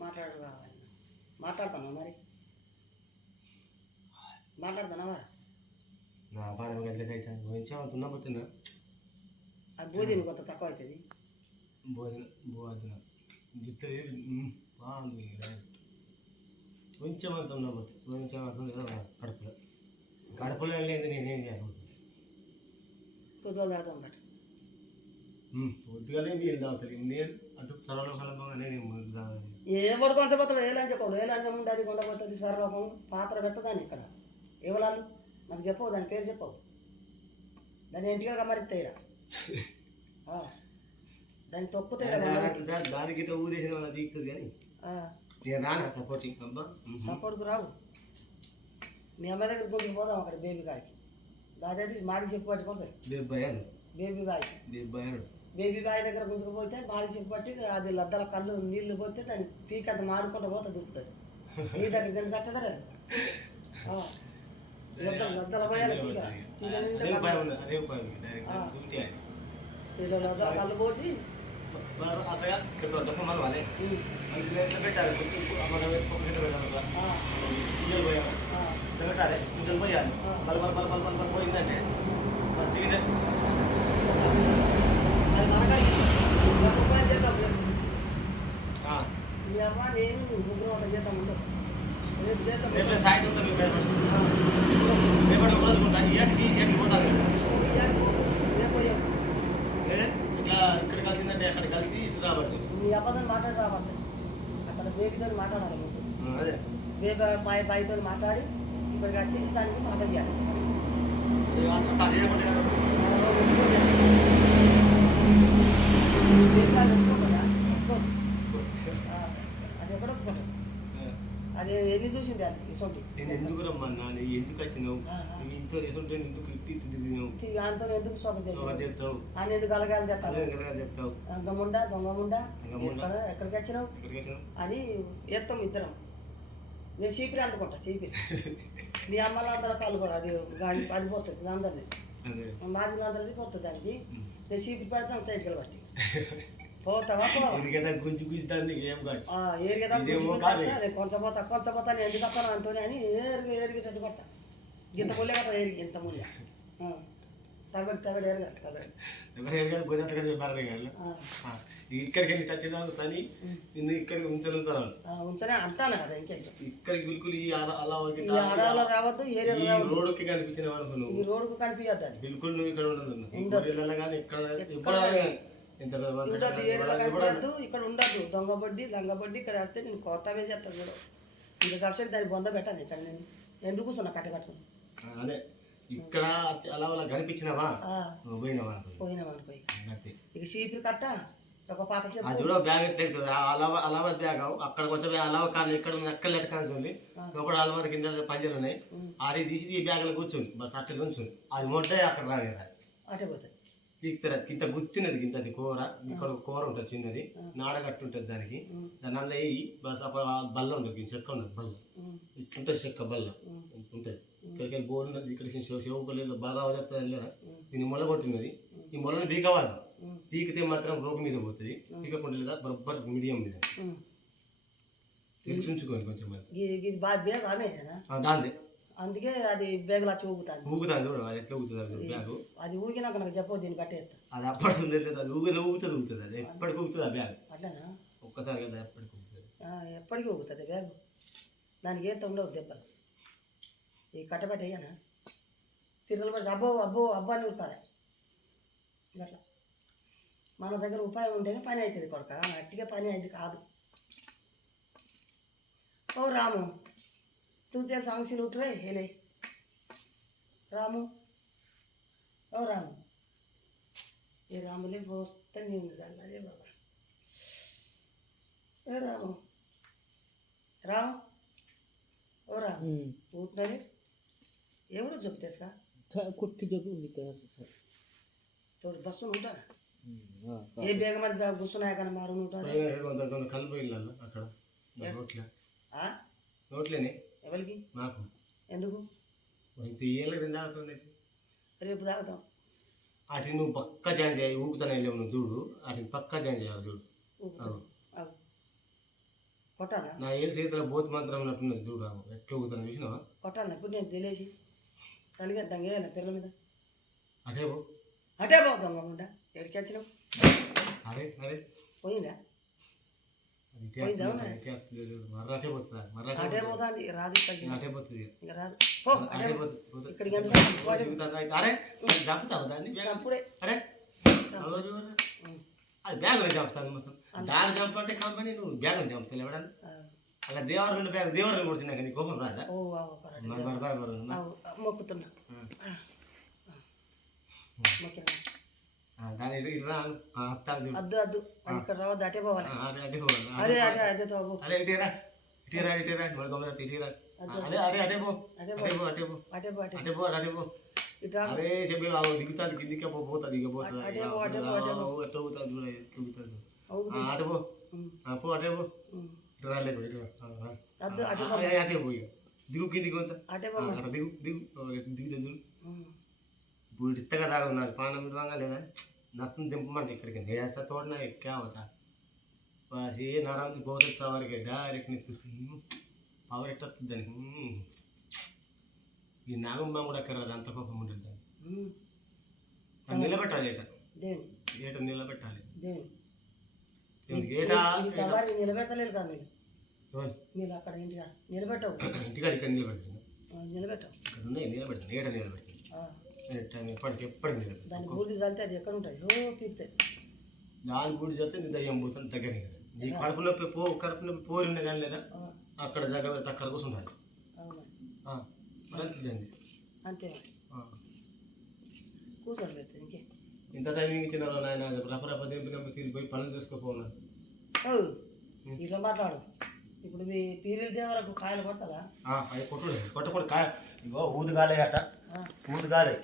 మాట్లాడు కావాలి మాట్లాడుతున్నావు మరి మాట్లాడుతున్నావా నా బాగా గట్లకైతే పోయినా పోతున్నా అది భోజనం కొంత తక్కువ అవుతుంది భోజన గిట్ట బాగుంది కొంచెం అంత ఉన్నా కొంచెం అంత కడుపులో కడుపులో లేదు నేనేం చేయాలి పొద్దుగా తాగుతాం బట్ పొద్దుగానే నీళ్ళు తాగుతుంది నేను అటు సరళ కలంగానే ఏ పడు కొంచెం పోతాడు ఏ లంచం పోడు ఏ లంచం ఉండి అది కొండపోతుంది సరలోకం పాత్ర పెట్టదాన్ని ఇక్కడ ఎవరాలు నాకు చెప్పవు దాని పేరు చెప్పవు దాన్ని ఇంటిగా మరిస్తాయి దాన్ని తొక్కుతాయి దానికి ఊరేసిన వాళ్ళ దిగుతుంది కానీ నేను రానా సపోర్టింగ్ అబ్బా సపోర్ట్కు రావు మీ అమ్మాయి దగ్గర కొంచెం పోదాం అక్కడ బేబీ కాయకి దాదాపు మాది చెప్పు పట్టుకుంటుంది బేబీ బాయ్ దగ్గర కొంచెం పోతే మాది చెప్పు పట్టి అది లద్దల కళ్ళు నీళ్ళు పోతే దాన్ని పీక్ అంత మారుకుంటూ పోతే దుక్కుతుంది నీ దగ్గర దాన్ని కట్టదరా లద్దల పోయాలి లద్దల కళ్ళు పోసి పెట్టాలి పోయాలి పోయిందంటే మీ అమ్మ నేను ముగ్గురు వంట చేద్దాం ఉండవు రేపు చేద్దాం సాయంత్రం పోతాను ఇట్లా ఇక్కడ కలిసిందంటే అక్కడ కలిసి రాబట్టి మీ అబ్బాయితో మాట్లాడి రాబట్టి అక్కడ బేబీతో మాట్లాడాలి అదే బేబీ బాయ్తో మాట్లాడి ఇక్కడికి వచ్చి దానికి మాట చేయాలి అది ఎక్కడ ఒప్పుకోండి అది ఎన్ని చూసింది అది ఇసొంటి నేను ఎందుకు రమ్మన్నా ఎందుకు వచ్చినావు ఇంట్లో దాంతో ఎందుకు శోభ చేస్తావు అని ఎందుకు అలగాలి చెప్తావు దొంగముండా దొంగముండా ఎక్కడికి వచ్చినావు అని ఎత్తాం ఇద్దరం నేను చీపిరి అందుకుంటా చీపిరి మీ అమ్మల అందరూ కాళ్ళు కూడా అది పడిపోతుంది అందరినీ మాది అందరిది పోతుంది దానికి నేను చీపిరి పెడతాను సైడ్కి బట్టి పోతావా ఏరిగదా కొంచెం పోతా నేను ఎందుకు వస్తాను అంటూనే అని ఏరిగేటట్టు పడతా గింత ముళ్ళే కదా ఏరిగి ఇంత ముళ్ళ తగడు ఇక్కడికి వెళ్ళి వచ్చిన సని నిన్ను ఇక్కడికి ఉంచనే అంటాను కదా ఇంకేంటి ఇక్కడికి బిల్కుల్ ఈ ఆడాల రావద్దు ఏరియా రోడ్డుకి కనిపించిన వాళ్ళు ఈ రోడ్డుకు కనిపించద్దు బిల్కుల్ నువ్వు ఇక్కడ ఉండదు కనిపించద్దు ఇక్కడ ఉండద్దు దొంగబడ్డి లంగబడ్డి ఇక్కడ వస్తే నేను కొత్తవే చేస్తాను చూడు ఇంకా కాబట్టి దాన్ని బొంద పెట్టాను ఇక్కడ నేను ఎందుకు కూర్చున్నా కట్టుకుని అదే ఇక్కడ అలా కనిపించినావా పోయినావా పోయి ఇక చీపురు కట్ట ఒక పాత అది కూడా బ్యాగ్ ఎట్లయితుంది అలావా బ్యాగ్ అక్కడికి వచ్చే అలావా కాదు ఇక్కడ ఎక్కడ లెట్కాల్సి ఉంది లోపల అలవారి కింద పంజలు ఉన్నాయి అది తీసి ఈ బ్యాగ్లో కూర్చొని బస్ అట్లా కూర్చొని అది మొట్టే అక్కడ రాదు అటే పోతుంది తీస్తారు ఇంత గుర్తున్నది ఇంతది కూర ఇక్కడ కూర ఉంటుంది చిన్నది నాడగట్టు ఉంటుంది దానికి దాని అల్ల వేయి బస్ బల్ల ఉంటుంది చెక్క ఉండదు బల్ల ఇట్లుంటుంది చెక్క బల్ల ఉంటుంది ఇక్కడికి బోర్ ఉన్నది ఇక్కడ చెవుకోలేదు బాగా చెప్తుంది దీన్ని మొల కొట్టినది ఈ మొలను బీకవాలి పీకితే మాత్రం రోగ మీద పోతుంది పీకకుండా లేదా బరబ్బర్ మీడియం మీద తెలిసి ఉంచుకోండి కొంచెం దాందే అందుకే అది బేగలా ఊగుతాను అది ఎట్లా ఊగుతుంది బ్యాగ్ అది ఊగినాక నాకు చెప్పవు దీన్ని కట్టేస్తా అది అప్పటి అది ఊగుతుంది అది ఎప్పటికి ఊగుతుంది ఆ బ్యాగ్ అట్లనా ఒక్కసారి కదా ఎప్పటికి ఊగుతుంది ఎప్పటికీ ఊగుతుంది బ్యాగ్ దానికి ఏత ఉండవు దెబ్బలు ఈ కట్టబెట్టయ్యానా తిరుగులు పడి అబ్బో అని ఊరుతారా అట్లా మన దగ్గర ఉపాయం ఉంటేనే పని అవుతుంది కొడుక అట్టిగా పని అయింది కాదు ఓ రాము तू तेरे सांग से उठ रहे है नहीं रामू ओ रामू ये रामूले बहुत नहीं निकालना रे बाबा ए रामू राम ओ राम उठना रे एवढं झोपतेस का कुठे झोपू थोडं बसून उठा ఏ బేగ మధ్య కూర్చున్నాయి కానీ మారు నోట్లేనే ఎవరికి నాకు ఎందుకు ఏళ్ళకి తాగుతుంది రేపు తాగుతాం అటు నువ్వు పక్క జాయిన్ చేయాలి, ఊపుతానే వెళ్ళావు నువ్వు చూడు, అటు పక్క జాయిన్ చేయాలి చూడు. కొట్టాలా? నా ఏం చేతిలో బోత్ మంత్రం ఉన్నట్టున్నది చూడు, ఎట్లా ఊగుతాను చూసినావా? కొట్టాలి ఇప్పుడు నేను తెలియసి కలిగే దంగేయాలి పిల్లల మీద. అటే పో, అటే పోతాం అమ్మంట. ఎక్కడికి వచ్చినావు? అరే అరే పోయిందా? మర్రాటే పోతుందా? అటే పోతుంది రాదు, అటే పోతుంది, ఇంకా రాదు. పో అటే పోతుంది. ఇక్కడికి అరే చంపుతావు దాన్ని? అప్పుడే అరే అది బ్యాగులో చంపుతాను మొత్తం. దాన్ని చంపంటే కంపెనీ నువ్వు బ్యాగుని చంపుతావు ఎవడన్నా? అలా దేవరం బ్యాగ్ దేవరం కొడుతున్నాక నీ కోపం రాదా? మొక్కుతున్నా దాని అద్దు అద్దు ఇక్కడ రావద్దు, అటే పోవాలి. అటే పోవాలి, అదే అదే అదే తాగు. అదే ఇటీరా ఇటీరా ఇటీరా ఇటీరా అదే అదే అటే పో అటే పో అటే పో అటే పో అటే అటే పో అటే పో. అదే చెప్పి దిగుతాది కిందికే పోతుంది, దిగపోతుంది, ఎట్లా అవుతుంది చూడ, ఎట్లుగుతుంది. అటే పో పో అటే పో, ఇటు రాలేదు అటే పోయి దిగు కిందికి అటే అక్కడ దిగు దిగు దిగుతుంది చూడు. ఇప్పుడు ఇత్తగా తాగు నాకు పానం విధంగా లేదా నష్టం దింపమంటే ఇక్కడికి నేస్తా తోడినా ఎక్కావతా ఏ నరాంది పోతే సవారికి డైరెక్ట్ పవర్ ఎట్ట వస్తుంది దానికి. ఈ నాగమ్మ కూడా అక్కడ అంత కోపం ఉంటుంది దాన్ని నిలబెట్టాలి, ఏట నిలబెట్టాలి. నిలబెట్టలేదు కదా మీరు అక్కడ ఇంటిగా నిలబెట్టవు, ఇంటికాడ ఇక్కడ నిలబెట్టాను, నిలబెట్టవు ఇక్కడ ఉన్నాయి నిలబెట్టాను, ఏట నిలబెట్టాను ఎప్పటికి ఎప్పటికి నిలబెట్టాను. దాని బూడిది చల్లితే అది ఎక్కడ ఉంటుంది తీస్తే దాని గుడి చల్లితే నీ దయ్యం పోతుంది దగ్గర. నీ కడుపు నొప్పి కడుపు నొప్పి పోరిన కానీ లేదా అక్కడ దగ్గర అక్కడ కూర్చుంటారు మంచిదండి. అంతే కూర్చోండి పెడితే ఇంకే ఇంత టైమింగ్ ఇచ్చినారో నాయన రపరప దింపినప్పుడు తీసిపోయి పనులు చేసుకోపోన్నాను. ఇట్లా మాట్లాడు. ఇప్పుడు మీ పీరియల్ దేవరకు కాయలు కొడతారా? అవి కొట్టుడు కొట్టకుండా కాయ ఊదు కాలే అట్ట ఊదు కాలే.